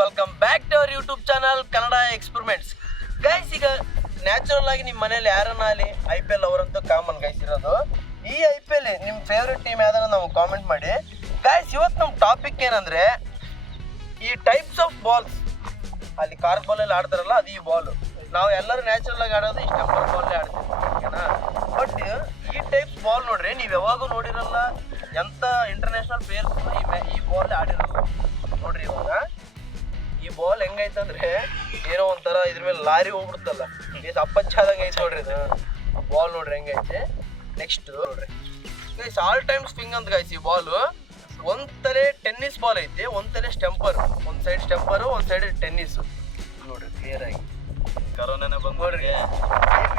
Welcome back to our YouTube channel Kannada experiments. Guys, ಈಗ natural ಆಗಿ ನಿಮ್ಮ ಮನೇಲಿ ಯಾರನ್ನ ಅಲ್ಲಿ IPL ಅವರಂತೂ ಕಾಮನ್ ಗೈಸ್ ಇರೋದು. ಈ IPL ನಿಮ್ಮ ಫೇವ್ರೆಟ್ ಟೀಮ್ ಯಾವ್ದಾರ ನಾವು ಕಾಮೆಂಟ್ ಮಾಡಿ. ಗೈಸ್, ಇವತ್ತು ನಮ್ಮ ಟಾಪಿಕ್ ಏನಂದ್ರೆ ಈ ಟೈಪ್ಸ್ ಆಫ್ ಬಾಲ್ಸ್. ಅಲ್ಲಿ ಕಾರ್ಕ್ ಬಾಲಲ್ಲಿ ಆಡ್ತಾರಲ್ಲ, ಅದು ಈ ಬಾಲು. ನಾವು ಎಲ್ಲರೂ ನ್ಯಾಚುರಲ್ ಆಗಿ ಆಡೋದು ಈ ಸ್ಟಂಪರ್ ಬಾಲೇ ಆಡ್ತೀವಿ, ಓಕೆನಾ? ಬಟ್ ಈ ಟೈಪ್ಸ್ ಬಾಲ್ ನೋಡ್ರಿ, ನೀವು ಯಾವಾಗೂ ನೋಡಿರಲ್ಲ. ಎಂಥ ಇಂಟರ್ನ್ಯಾಷನಲ್ ಪ್ಲೇಯರ್ಸ್ ಈ ಬಾಲ್ ಆಡಿರಲ್ಲ ನೋಡ್ರಿ. ಇವಾಗ ಈ ಬಾಲ್ ಹೆಂಗೈತಂದ್ರೆ ಏನೋ ಒಂಥರ ಇದ್ರ ಮೇಲೆ ಲಾರಿ ಹೋಗ್ಬಿಡುತ್ತಲ್ಲ, ಇದು ಅಪ್ಪಚ್ಚಾದಂಗೆ ಐತೆ ನೋಡ್ರಿ. ಇದು ಬಾಲ್ ನೋಡ್ರಿ ಹೆಂಗೈತೆ. ನೆಕ್ಸ್ಟ್ ನೋಡ್ರಿ ಗೈಸ್, ಆಲ್ ಟೈಮ್ ಸ್ವಿಂಗ್ ಅಂತ ಗೈಸ್. ಈ ಬಾಲು ಒಂದ್ ತಲೆ ಟೆನ್ನಿಸ್ ಬಾಲ್ ಐತಿ, ಒಂದ್ ತಲೆ ಸ್ಟೆಂಪರ್. ಒಂದ್ ಸೈಡ್ ಸ್ಟೆಂಪರ್, ಒಂದ್ ಸೈಡ್ ಟೆನ್ನಿಸ್. ನೋಡ್ರಿ ಕ್ಲಿಯರ್ ಆಗಿ. ಕರೋನಾನೇ ಬಂದ್ ನೋಡ್ರಿ,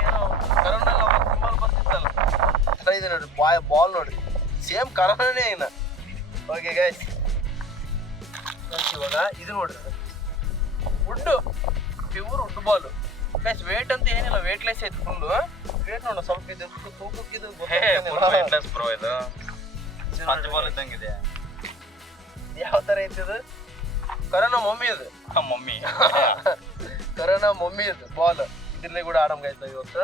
ಏನೋ ಕರೋನಾ ಸಿಂಬಲ್ ಬರ್ತಿತ್ತಲ್ಲ, ಇದೆ ನೋಡ್ರಿ ಬಾಲ್ ನೋಡ್ರಿ, ಸೇಮ್ ಕರೋನಾನೇ ಏನ. ಓಕೆ ಗೈಸ್, ಇವಾಗ ಇದು ನೋಡ್ರಿ, wood, pure wood ball guys. Weight ಅಂತ ಏನಿಲ್ಲ, ವೇಟ್ಲೆಸ್ ಐತಿ ಫುಲ್. ವೇಟ್ ನೋಡ ಸ್ವಲ್ಪ ಇದು ತೂಕಕ್ಕಿದು ವೇಟ್ಲೆಸ್ ಬ್ರೋ. ಇದು ಪಂಚ್ ಬಾಲ್ ಇದ್ದಂಗಿದೆ. ಯಾವ ತರ ಐತಿ ಇದು? ಕರೋನಾ ಮಮ್ಮಿ ಇದು, ಮಮ್ಮಿ ಕರೋನಾ ಮಮ್ಮಿ ಇದು ಬಾಲ್. ಇದ್ರಲ್ಲೇ ಕೂಡ ಆಡಮ್ ಗೈಸ್ ಇವತ್ತು.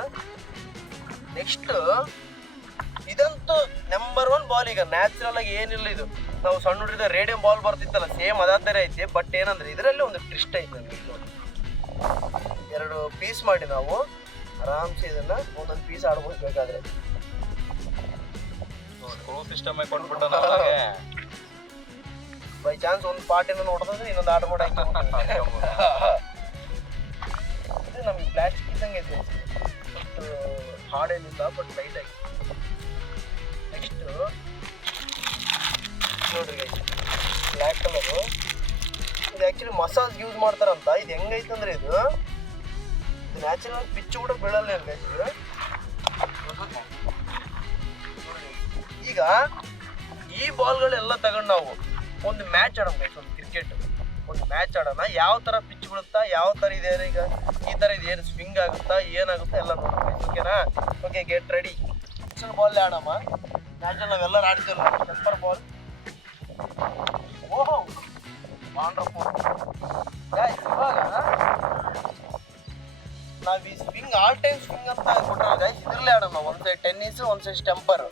ನೆಕ್ಸ್ಟ್ ಇದಂತೂ ನಂಬರ್ 1 ಬಾಲ್. ಈಗ ನ್ಯಾಚುರಲ್ ಆಗಿ ಏನಿಲ್ಲ, ಇದು ನಾವು ಸಣ್ಣ ಹುಡುಗಿದ ರೇಡಿಯಂ ಬಾಲ್ ಬರ್ತಿತ್ತಲ್ಲ, ಸೇಮ್ ಅದೇ ಥರ ಐತಿ. ಬಟ್ ಏನಂದ್ರೆ ಇದರಲ್ಲಿ ಒಂದು ಟ್ವಿಸ್ಟ್ ಐತೆ. ಎರಡು ಪೀಸ್ ಮಾಡಿ ನಾವು ಆರಾಮ್ಸೆ ಇದನ್ನ ಒಂದೊಂದು ಪೀಸ್ ಆಡ್ಬೋದು ಬೇಕಾದ್ರೆ. ಸ್ಕ್ರೂ ಸಿಸ್ಟಮ್ ಕೊಟ್ಬಿಟ್ಟು ಬೈ ಚಾನ್ಸ್ ಒಂದು ಪಾರ್ಟಿನ ನೋಡಿದ್ರೆ ಇನ್ನೊಂದು ಆಟ ಮಾಡಿ ಇದು ನಮ್ಗೆ ಪ್ಲಾಸ್ಟಿಕ್ ಇದ್ದಂಗೆ ಐತೆ. ಬಟ್ ಹಾಡೇನಿಲ್ಲ, ಬಟ್ ಲೈಟ್ ಆಗಿ. ನೆಕ್ಸ್ಟ್ ನೋಡ್ರಿ ಗೈಸ್, ಬ್ಲ್ಯಾಕ್ ಕಲರು. ಇದು ಆ್ಯಕ್ಚುಲಿ ಮಸಾಜ್ ಯೂಸ್ ಮಾಡ್ತಾರಂತ. ಇದು ಹೆಂಗೈತಂದ್ರೆ ಇದು ನ್ಯಾಚುರಲ್ ಪಿಚ್ಚು ಕೂಡ ಬೀಳಲ್ಲ ಗೈಸ್. ಈಗ ಈ ಬಾಲ್ಗಳೆಲ್ಲ ತಗೊಂಡು ನಾವು ಒಂದು ಮ್ಯಾಚ್ ಆಡೋಣ ಗೈಸ್. ಒಂದು ಕ್ರಿಕೆಟ್ ಒಂದು ಮ್ಯಾಚ್ ಆಡೋಣ. ಯಾವ ಥರ ಪಿಚ್ ಬೀಳುತ್ತಾ, ಯಾವ ಥರ ಇದೆ, ಈಗ ಈ ಥರ ಇದು ಏನು ಸ್ವಿಂಗ್ ಆಗುತ್ತಾ, ಏನಾಗುತ್ತಾ ಎಲ್ಲ ನೋಡೋಣ, ಓಕೆನಾ? Okay, get ready. Natural ball ಆಡಮ್ಮ. ನ್ಯಾಚುರಲ್ ನಾವೆಲ್ಲರೂ ಆಡ್ತೀವಲ್ಲ, ಸ್ಟೆಂಪರ್ ಬಾಲ್. ಓಹೋ, ವಂಡರ್ಫುಲ್ ಗೈಸ್. ಇವಾಗ ನಾವು ಈ ಸ್ವಿಂಗ್ ಆಲ್ ಟೈಮ್ ಸ್ವಿಂಗ್ ಅಂತ ಕೊಟ್ಟರೆ ಗೈಸ್, ಇದ್ರಲ್ಲೇ ಆಡೋಣ. ಒಂದು ಸೈಡ್ ಟೆನ್ನಿಸ್, ಒಂದು ಸೈಡ್ ಸ್ಟೆಂಪರ್,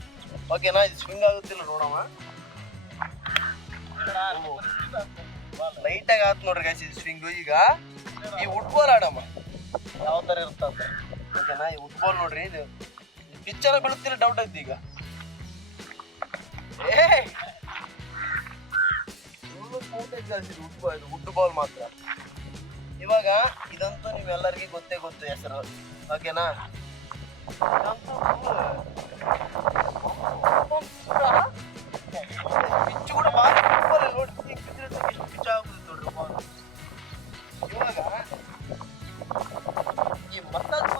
ಓಕೆನಾ? ಇದು ಸ್ವಿಂಗ್ ಆಗುತ್ತಿಲ್ಲ ನೋಡಮ್ಮ. ಲೈಟಾಗಿ ಆಯ್ತು ನೋಡ್ರಿ ಗೈಸ್ ಇದು ಸ್ವಿಂಗು. ಈಗ ಈ ವುಡ್ ಬಾಲ್ ಆಡಮ್ಮ, ಯಾವ ಥರ ಇರುತ್ತಂತ, ಓಕೆನಾ? ಈ ವುಡ್ ಬಾಲ್ ನೋಡ್ರಿ, ಇದು ಪಿಚ್ಚರ ಬೀಳುತ್ತಿಲ್ಲ ಡೌಟ್ ಐತಿ. ಈಗ ವುಡ್ ಬಾಲ್ ಮಾತ್ರ. ಇವಾಗ ಇದಂತೂ ನೀವೆಲ್ಲರಿಗೂ ಗೊತ್ತೇ ಗೊತ್ತು ಹೆಸರು, ಓಕೆನಾ? ಪಿಚ್ಚು ಕೂಡ ಬಾಲ್ ನೋಡಿ, ಎಷ್ಟು ಪಿಚ್ ಆಗುದು ನೋಡ್ರಿ ಬಾಲ್. ಇವಾಗ ಈ ಮಸಾಜ್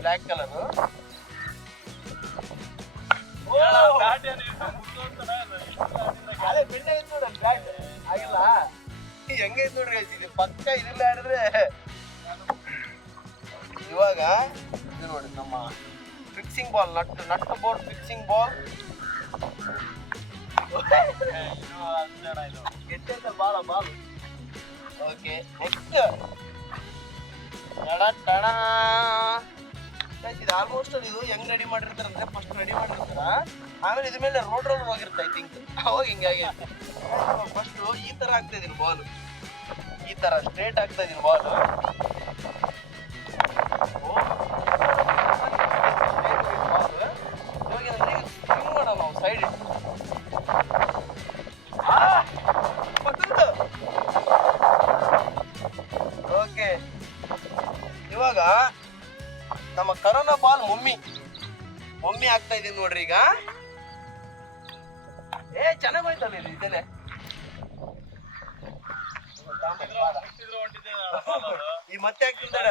ಬ್ಲ್ಯಾಕ್ ಕಲರು ಆಗಿಲ್ಲ, ಹೆಂಗೈತೆ ನೋಡ್ರಿ ಇದು ಪಕ್ಕ. ಇದಿಲ್ಲ ಆಡಿದ್ರೆ ಇವಾಗ ಇದು ನೋಡಿ ನಮ್ಮ fixing ball, nut board fixing ball. Ball okay. Next ಇದು ಆಲ್ಮೋಸ್ಟ್ ಇದು ಹೆಂಗ್ ರೆಡಿ ಮಾಡಿರ್ತಾರಂದ್ರೆ, ಫಸ್ಟ್ ರೆಡಿ ಮಾಡಿರ್ತಾರ, ಆಮೇಲೆ ಇದ್ರ ಮೇಲೆ ರೋಡ್ ಹೋಗಿರ್ತಾ ಐ ಥಿಂಕ್. ಅವಾಗ ಹಿಂಗಾಗಿ ಫಸ್ಟ್ ಈ ತರ ಆಗ್ತಾ ಇದೀನಿ ಬಾಲ್, ಈ ತರ ಸ್ಟ್ರೇಟ್ ಆಗ್ತಾ ಇದೀನಿ ಬಾಲ್. ಇವಾಗ ಏನಂದ್ರೆ ಸ್ವಿಂಗ್ ಮಾಡೋಣ ನಾವು ಸೈಡ್ ಇಟ್ಟು. ಓಕೆ, ಇವಾಗ ನಮ್ಮ ಕರೋನಾ ಬಾಲ್ ಮಮ್ಮಿ ಆಗ್ತಾ ಇದೀನಿ ನೋಡ್ರಿ. ಈಗ ಚೆನ್ನಾಗ್ ಹೋಯ್ತಲ್ಲ ಇದು, ಇದನ್ನೇ ಈ ಮತ್ತೆ ಆಗ್ತಿದ್ದಾಳೆ